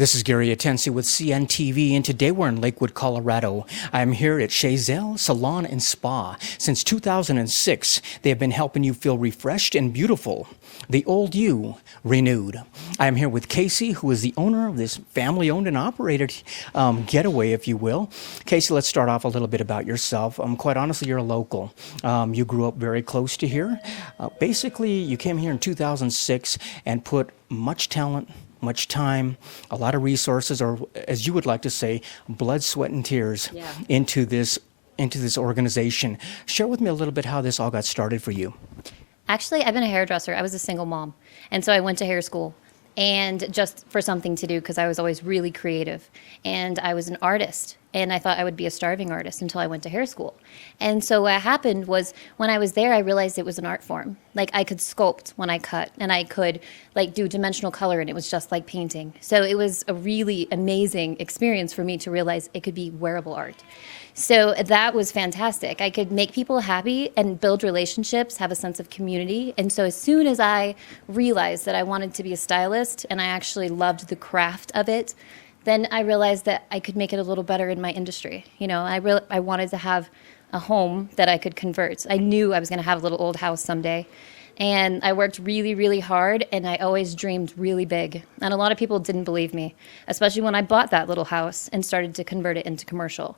This is Gary Atensi with CNTV, and today we're in Lakewood, Colorado. I'm here at Chez, Elle, Salon, and Spa. Since 2006, they have been helping you feel refreshed and beautiful. The old you renewed. I'm here with Casey, who is the owner of this family-owned and operated getaway, if you will. Casey, let's start off a little bit about yourself. Quite honestly, you're a local. You grew up very close to here. Basically, you came here in 2006 and put much talent, much time, a lot of resources, or as you would like to say, blood, sweat, and tears into this organization. Share with me a little bit how this all got started for you. Actually, I've been a hairdresser. I was a single mom. And so I went to hair school and just for something to do because I was always really creative. And I was an artist. And I thought I would be a starving artist until I went to hair school. And so what happened was when I was there, I realized it was an art form. Like I could sculpt when I cut and I could like do dimensional color and it was just like painting. So it was a really amazing experience for me to realize it could be wearable art. So that was fantastic. I could make people happy and build relationships, have a sense of community. And so as soon as I realized that I wanted to be a stylist and I actually loved the craft of it, then I realized that I could make it a little better in my industry. You know, I wanted to have a home that I could convert. I knew I was going to have a little old house someday. And I worked really, really hard, and I always dreamed really big. And a lot of people didn't believe me, especially when I bought that little house and started to convert it into commercial.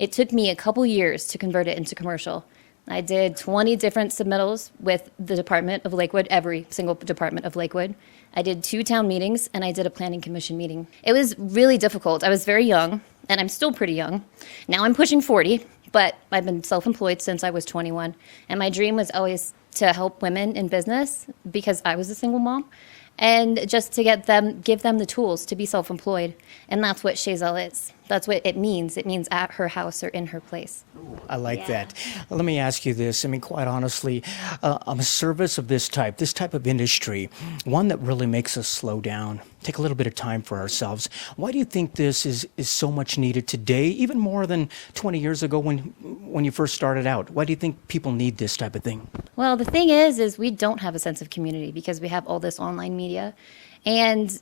It took me a couple years to convert it into commercial. I did 20 different submittals with the Department of Lakewood, every single department of Lakewood. I did 2 town meetings, and I did a planning commission meeting. It was really difficult. I was very young, and I'm still pretty young. Now I'm pushing 40, but I've been self-employed since I was 21. And my dream was always to help women in business because I was a single mom, and just to give them the tools to be self-employed. And that's what Chez Elle is. That's what it means. It means at her house or in her place. I like that. Let me ask you this. I mean, quite honestly, a service of this type of industry, one that really makes us slow down, take a little bit of time for ourselves. Why do you think this is so much needed today, even more than 20 years ago when you first started out? Why do you think people need this type of thing? Well, the thing is we don't have a sense of community because we have all this online media. And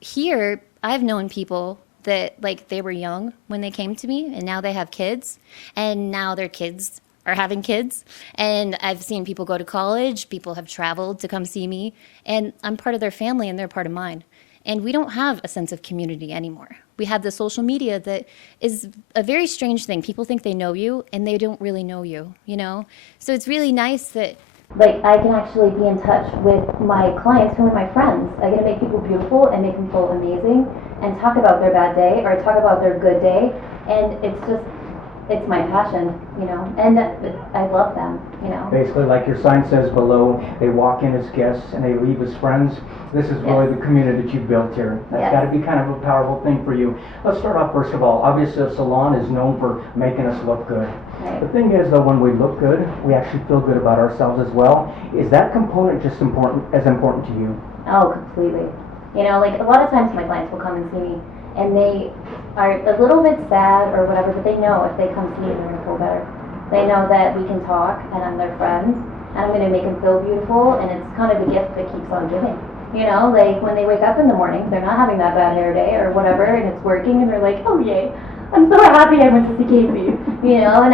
here, I've known people that like they were young when they came to me and now they have kids and now their kids are having kids. And I've seen people go to college, people have traveled to come see me, and I'm part of their family and they're part of mine. And we don't have a sense of community anymore. We have the social media that is a very strange thing. People think they know you and they don't really know you, you know? So it's really nice that like I can actually be in touch with my clients who are my friends. I get to make people beautiful and make them feel amazing and talk about their bad day or talk about their good day. And it's my passion, you know, and I love them, you know. Basically, like your sign says below, they walk in as guests and they leave as friends. This is really the community that you've built here. That's got to be kind of a powerful thing for you. Let's start off first of all. Obviously, a salon is known for making us look good. Right. The thing is, though, when we look good, we actually feel good about ourselves as well. Is that component just as important to you? Oh, completely. You know, like a lot of times my clients will come and see me and they are a little bit sad or whatever, but they know if they come see me, they're going to feel better. They know that we can talk and I'm their friend and I'm going to make them feel beautiful, and it's kind of the gift that keeps on giving. You know, like when they wake up in the morning, they're not having that bad hair day or whatever, and it's working and they're like, oh yay, I'm so happy I went to see Casey. You know, and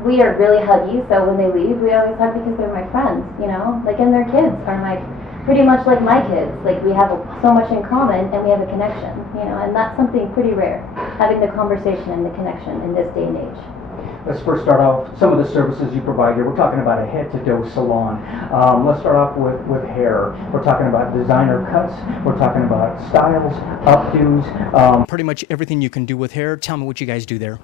we are really huggy, so when they leave, we always hug because they're my friends, you know, like, and their kids are pretty much like my kids. Like we have so much in common and we have a connection, you know, and that's something pretty rare, having the conversation and the connection in this day and age. Let's first start off some of the services you provide here. We're talking about a head-to-toe salon. Let's start off with hair. We're talking about designer cuts. We're talking about styles, updos, pretty much everything you can do with hair. Tell me what you guys do there.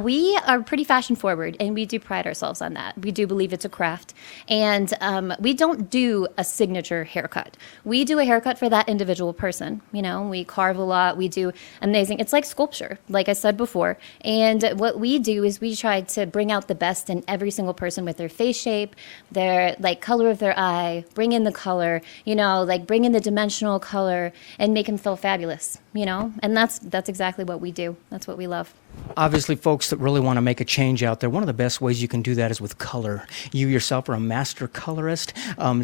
We are pretty fashion forward, and we do pride ourselves on that. We do believe it's a craft, and we don't do a signature haircut. We do a haircut for that individual person. You know, we carve a lot. We do amazing. It's like sculpture, like I said before. And what we do is we try to bring out the best in every single person with their face shape, their like color of their eye, bring in the color, you know, like bring in the dimensional color and make them feel fabulous, you know. And that's exactly what we do. That's what we love. Obviously, folks that really want to make a change out there, one of the best ways you can do that is with color. You yourself are a master colorist.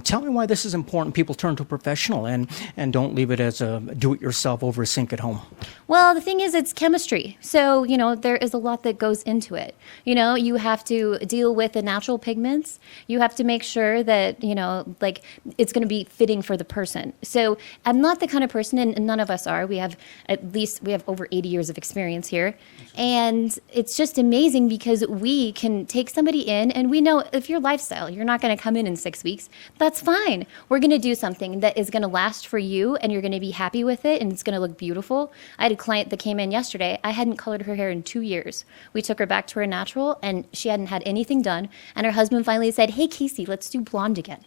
Tell me why this is important. People turn to a professional and don't leave it as a do-it-yourself over a sink at home. Well, the thing is, it's chemistry. So, there is a lot that goes into it. You have to deal with the natural pigments. You have to make sure that, like it's going to be fitting for the person. So I'm not the kind of person, and none of us are. We have over 80 years of experience here. And it's just amazing because we can take somebody in, and we know if your lifestyle, you're not going to come in 6 weeks, that's fine. We're going to do something that is going to last for you, and you're going to be happy with it, and it's going to look beautiful. I had a client that came in yesterday. I hadn't colored her hair in 2 years. We took her back to her natural, and she hadn't had anything done. And her husband finally said, "Hey, Casey, let's do blonde again."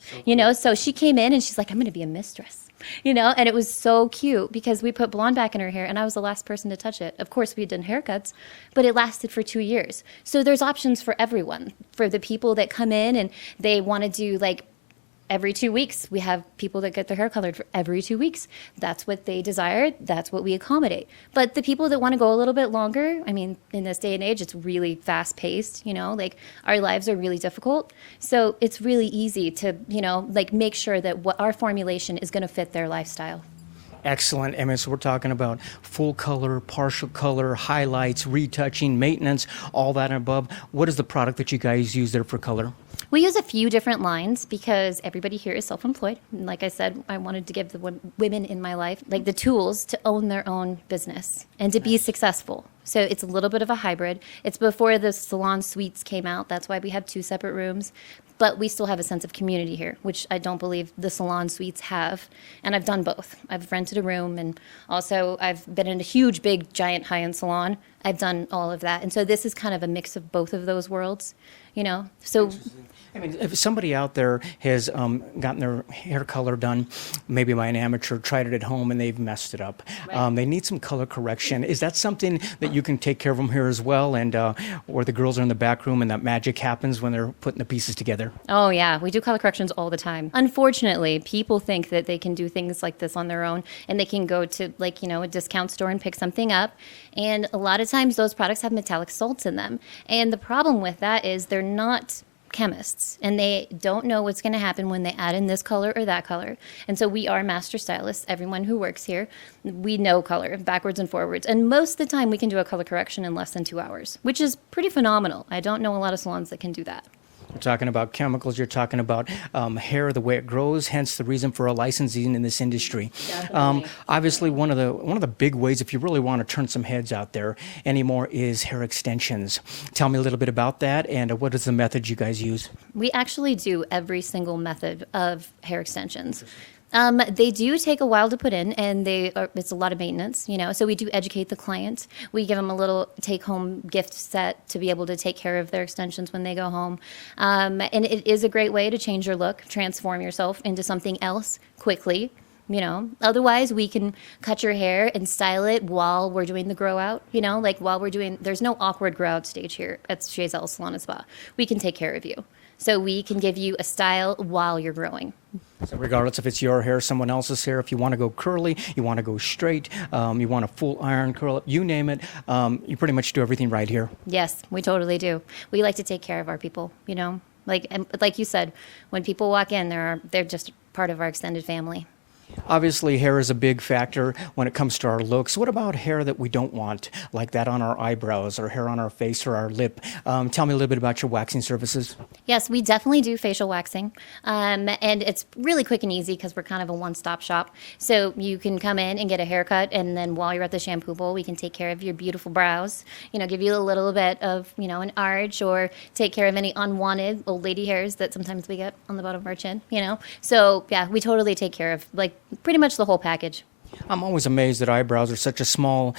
So she came in, and she's like, "I'm going to be a mistress." And it was so cute because we put blonde back in her hair, and I was the last person to touch it. Of course, we had done haircuts, but it lasted for 2 years. So there's options for everyone. For the people that come in and they want to do like every 2 weeks, we have people that get their hair colored for every 2 weeks. That's what they desire. That's what we accommodate. But the people that want to go a little bit longer, I mean, in this day and age, it's really fast paced, like our lives are really difficult. So it's really easy to, like make sure that what our formulation is going to fit their lifestyle. Excellent. I mean, so we're talking about full color, partial color, highlights, retouching, maintenance, all that and above. What is the product that you guys use there for color? We use a few different lines because everybody here is self-employed. And like I said, I wanted to give the women in my life like the tools to own their own business and to be successful. So it's a little bit of a hybrid. It's before the salon suites came out. That's why we have 2 separate rooms. But we still have a sense of community here, which I don't believe the salon suites have. And I've done both. I've rented a room, and also I've been in a huge, big, giant high-end salon. I've done all of that. And so this is kind of a mix of both of those worlds, So I mean, if somebody out there has gotten their hair color done, maybe by an amateur, tried it at home, and they've messed it up. Right. They need some color correction. Is that something that you can take care of them here as well? And or the girls are in the back room and that magic happens when they're putting the pieces together? Oh, yeah. We do color corrections all the time. Unfortunately, people think that they can do things like this on their own, and they can go to a discount store and pick something up. And a lot of times those products have metallic salts in them. And the problem with that is they're not chemists, and they don't know what's going to happen when they add in this color or that color. And so we are master stylists. Everyone who works here, we know color backwards and forwards. And most of the time we can do a color correction in less than 2 hours, which is pretty phenomenal. I don't know a lot of salons that can do that. You're talking about chemicals. You're talking about hair, the way it grows. Hence the reason for a licensing in this industry. Obviously, one of the big ways, if you really want to turn some heads out there anymore, is hair extensions. Tell me a little bit about that, and what is the method you guys use? We actually do every single method of hair extensions. They do take a while to put in, and it's a lot of maintenance, so we do educate the client. We give them a little take-home gift set to be able to take care of their extensions when they go home. And it is a great way to change your look, transform yourself into something else quickly. Otherwise we can cut your hair and style it while we're doing the grow out, there's no awkward grow out stage here at Chez, Elle, Salon and Spa. We can take care of you. So we can give you a style while you're growing. So regardless if it's your hair, someone else's hair, if you want to go curly, you want to go straight, you want a full iron curl, you name it, you pretty much do everything right here. Yes, we totally do. We like to take care of our people, like you said, when people walk in, they're just part of our extended family. Obviously, hair is a big factor when it comes to our looks. What about hair that we don't want, like that on our eyebrows or hair on our face or our lip? Tell me a little bit about your waxing services. Yes, we definitely do facial waxing. And it's really quick and easy because we're kind of a one-stop shop. So you can come in and get a haircut, and then while you're at the shampoo bowl, we can take care of your beautiful brows, give you a little bit of, an arch, or take care of any unwanted old lady hairs that sometimes we get on the bottom of our chin, So, yeah, we totally take care of, pretty much the whole package. I'm always amazed that eyebrows are such a small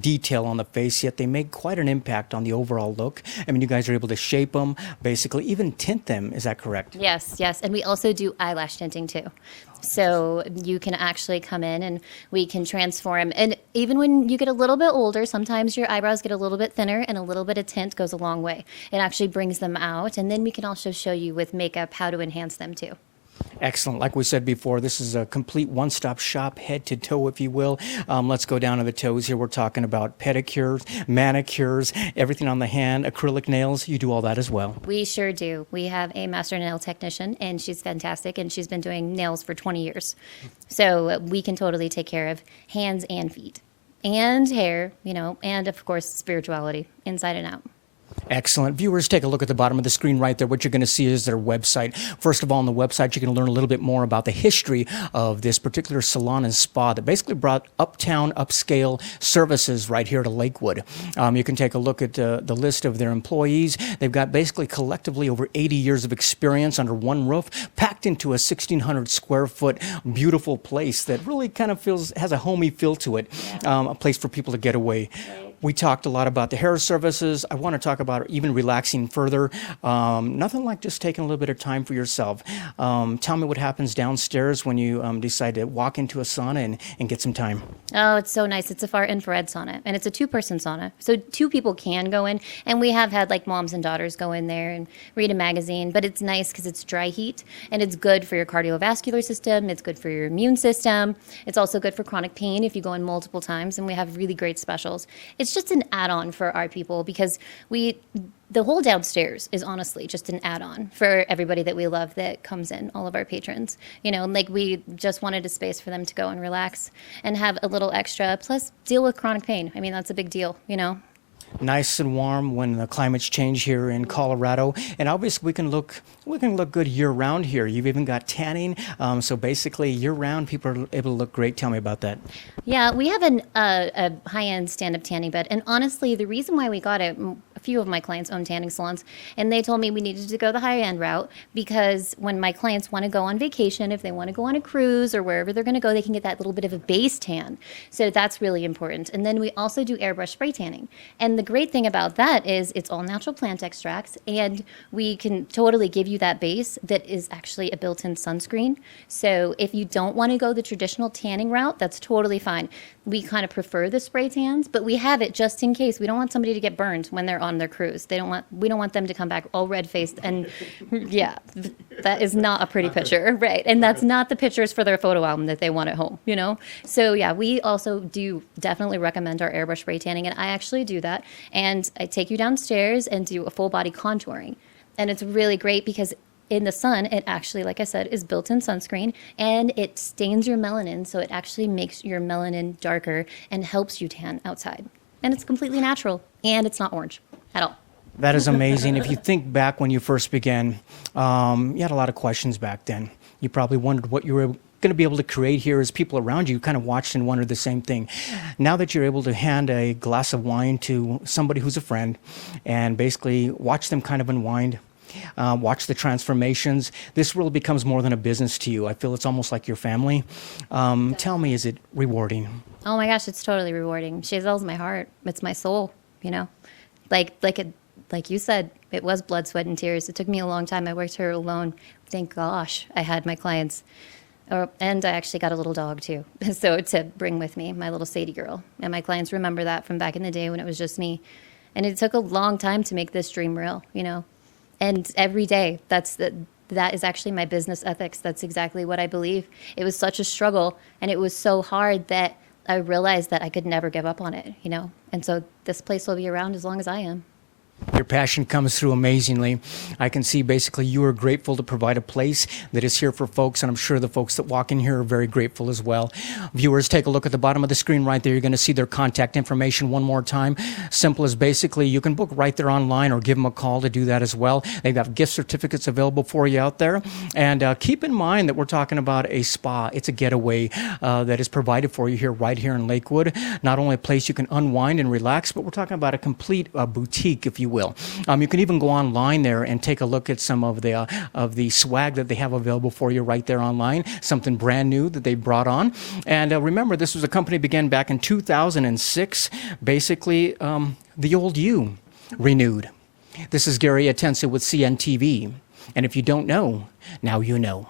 detail on the face, yet they make quite an impact on the overall look. I mean, you guys are able to shape them, basically, even tint them. Is that correct? Yes. And we also do eyelash tinting, too. So you can actually come in and we can transform. And even when you get a little bit older, sometimes your eyebrows get a little bit thinner, and a little bit of tint goes a long way. It actually brings them out. And then we can also show you with makeup how to enhance them, too. Excellent. Like we said before, this is a complete one-stop shop, head to toe, if you will. Let's go down to the toes here. We're talking about pedicures, manicures, everything on the hand, acrylic nails. You do all that as well. We sure do. We have a master nail technician, and she's fantastic, and she's been doing nails for 20 years. So we can totally take care of hands and feet and hair, and of course, spirituality inside and out. Excellent. Viewers, take a look at the bottom of the screen right there. What you're going to see is their website. First of all, on the website, you can learn a little bit more about the history of this particular salon and spa that basically brought uptown, upscale services right here to Lakewood. You can take a look at the list of their employees. They've got basically collectively over 80 years of experience under one roof, packed into a 1,600 square foot beautiful place that really kind of has a homey feel to it, a place for people to get away. Right. We talked a lot about the hair services. I want to talk about even relaxing further. Nothing like just taking a little bit of time for yourself. Tell me what happens downstairs when you decide to walk into a sauna and get some time. Oh, it's so nice. It's a far infrared sauna, and it's a 2-person sauna. So 2 people can go in, and we have had like moms and daughters go in there and read a magazine, but it's nice because it's dry heat, and it's good for your cardiovascular system. It's good for your immune system. It's also good for chronic pain if you go in multiple times, and we have really great specials. It's just an add-on for our people because the whole downstairs is honestly just an add-on for everybody that we love that comes in, all of our patrons. Like we just wanted a space for them to go and relax and have a little extra, plus deal with chronic pain. I mean, that's a big deal. Nice and warm when the climates change here in Colorado, and obviously we can look good year-round here. You've even got tanning, so basically year-round people are able to look great. Tell me about that. Yeah, we have a high-end stand-up tanning bed, and honestly, the reason why we got it, a few of my clients own tanning salons, and they told me we needed to go the high-end route because when my clients want to go on vacation, if they want to go on a cruise or wherever they're going to go, they can get that little bit of a base tan. So that's really important. And then we also do airbrush spray tanning, and the great thing about that is it's all natural plant extracts, and we can totally give you that base that is actually a built-in sunscreen. So if you don't want to go the traditional tanning route, that's totally fine. We kind of prefer the spray tans, but we have it just in case. We don't want somebody to get burned when they're on their cruise. We don't want them to come back all red-faced, and yeah, that is not a pretty picture, right? And that's not the pictures for their photo album that they want at home, So yeah, we also do definitely recommend our airbrush spray tanning, and I actually do that. And I take you downstairs and do a full body contouring. And it's really great because in the sun, it actually, like I said, is built-in sunscreen, and it stains your melanin, so it actually makes your melanin darker and helps you tan outside. And it's completely natural, and it's not orange at all. That is amazing. If you think back when you first began, you had a lot of questions back then. You probably wondered what you were going to be able to create here as people around you kind of watched and wondered the same thing. Now that you're able to hand a glass of wine to somebody who's a friend and basically watch them kind of unwind, watch the transformations, this really becomes more than a business to you. I feel it's almost like your family. Tell me, is it rewarding? Oh my gosh, it's totally rewarding. Chez Elle's my heart. It's my soul, Like you said, it was blood, sweat, and tears. It took me a long time. I worked here alone. Thank gosh I had my clients. And I actually got a little dog too, so to bring with me, my little Sadie girl. And my clients remember that from back in the day when it was just me. And it took a long time to make this dream real, And every day, that is actually my business ethics. That's exactly what I believe. It was such a struggle, and it was so hard that I realized that I could never give up on it, And so this place will be around as long as I am. Your passion comes through amazingly. I can see basically you are grateful to provide a place that is here for folks, and I'm sure the folks that walk in here are very grateful as well. Viewers, take a look at the bottom of the screen right there. You're going to see their contact information one more time. Simple as basically you can book right there online or give them a call to do that as well. They've got gift certificates available for you out there. And keep in mind that we're talking about a spa. It's a getaway that is provided for you right here in Lakewood. Not only a place you can unwind and relax, but we're talking about a complete boutique, if you will. You can even go online there and take a look at some of the swag that they have available for you right there online, something brand new that they brought on. And remember, this was a company began back in 2006, basically the old you renewed. This is Gary Atensa with CNTV, and if you don't know, now you know.